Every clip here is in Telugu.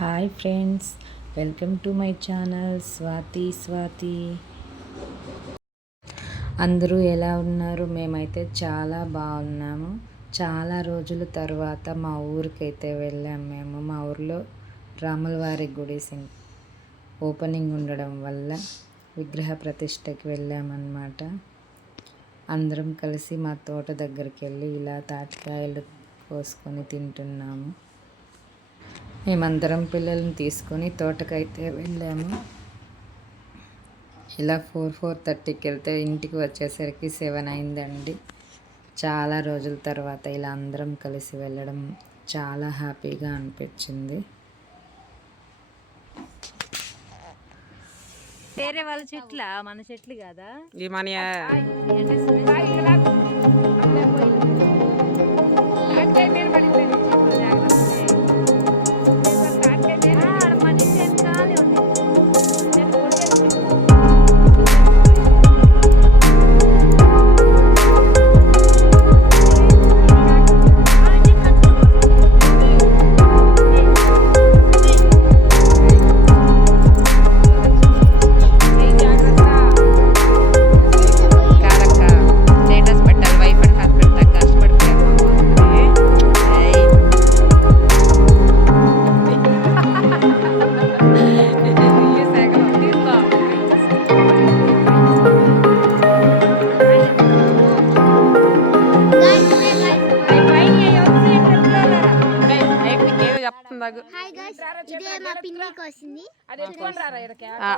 Hi friends, welcome to my channel Swathi. అందరూ ఎలా ఉన్నారు? మేమైతే చాలా బాగున్నాము. చాలా రోజుల తర్వాత మా ఊరికైతే వెళ్ళాము. మేము మా ఊరిలో రాములవారి గుడి ఓపెనింగ్ ఉండడం వల్ల విగ్రహ ప్రతిష్టకి వెళ్ళామన్నమాట. అందరం కలిసి మా తోట దగ్గరికి వెళ్ళి ఇలా తాటికాయలు కోసుకొని తింటున్నాము. మేమందరం పిల్లల్ని తీసుకొని తోటకైతే వెళ్ళాము. ఇలా 4:30కి వెళ్తే ఇంటికి వచ్చేసరికి 7 అయిందండి. చాలా రోజుల తర్వాత ఇలా అందరం కలిసి వెళ్ళడం చాలా హ్యాపీగా అనిపించింది. వేరే వాళ్ళ చెట్ల మన చెట్లు కదా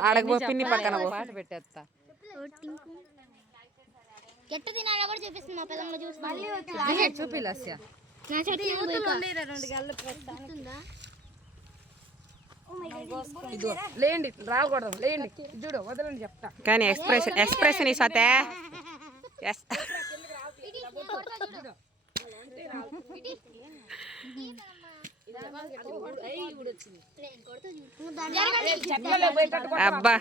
అడగబో పిన్ని పక్కన పాట పెట్టేస్తా. చూపిలస్య లేండి, రాకూడదు లేండి, చూడు వదలండి చెప్తా. కానీ ఎక్స్ప్రెషన్ ఇస్తే అబ్బా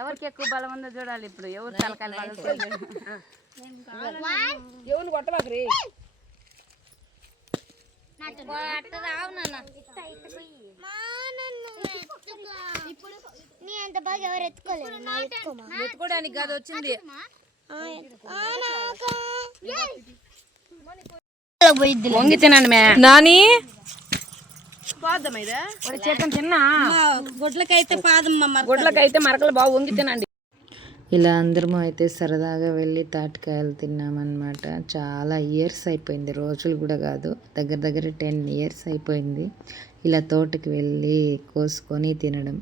ఎవరికి ఎక్కువ బలం ఉందో చూడాలి. ఇప్పుడు ఎవరు తలకాయలు ఎవరిని కొట్టబాకరి. ఎత్తుకోవడానికి కాదు వచ్చింది. వంగి తినండి మే నాని. గొడ్లకైతే మరకలు బాగా వంగి తినండి. ఇలా అందరము అయితే సరదాగా వెళ్ళి తాటికాయలు తిన్నామన్నమాట. చాలా ఇయర్స్ అయిపోయింది, రోజులు కూడా కాదు, దగ్గర 10 ఇయర్స్ అయిపోయింది ఇలా తోటకి వెళ్ళి కోసుకొని తినడం.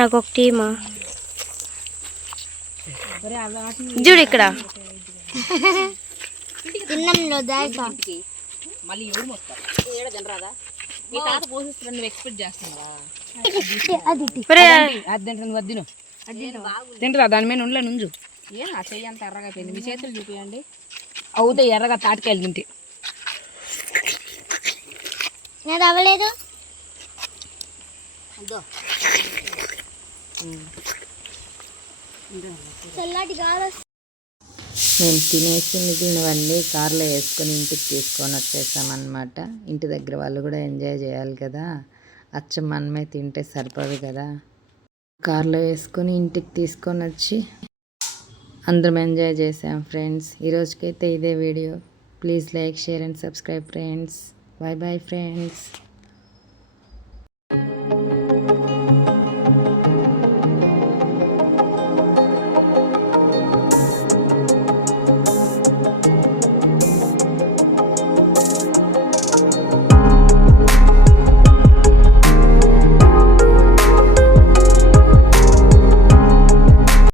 నాకు ఒక టీమా చూడు ఇక్కడ తింటరా దాని మీద ఉండలే నుంజు. ఏం ఆ చెయ్యి అంత ఎర్రగా అయిపోయింది. మీ చేతులు చూపియండి. అవుతాయి ఎర్రగా తాటికాయలు తింటే. అవ్వలేదు. మేము తినేసి మిగిలినవన్నీ కార్లో వేసుకొని ఇంటికి తీసుకొని వచ్చేసామన్నమాట. ఇంటి దగ్గర వాళ్ళు కూడా ఎంజాయ్ చేయాలి కదా, అచ్చం మనమే తింటే సరిపదు కదా. కార్లో వేసుకొని ఇంటికి తీసుకొని వచ్చి అందరం ఎంజాయ్ చేసాం ఫ్రెండ్స్. ఈరోజుకైతే ఇదే వీడియో. Please like, share and subscribe friends. Bye friends.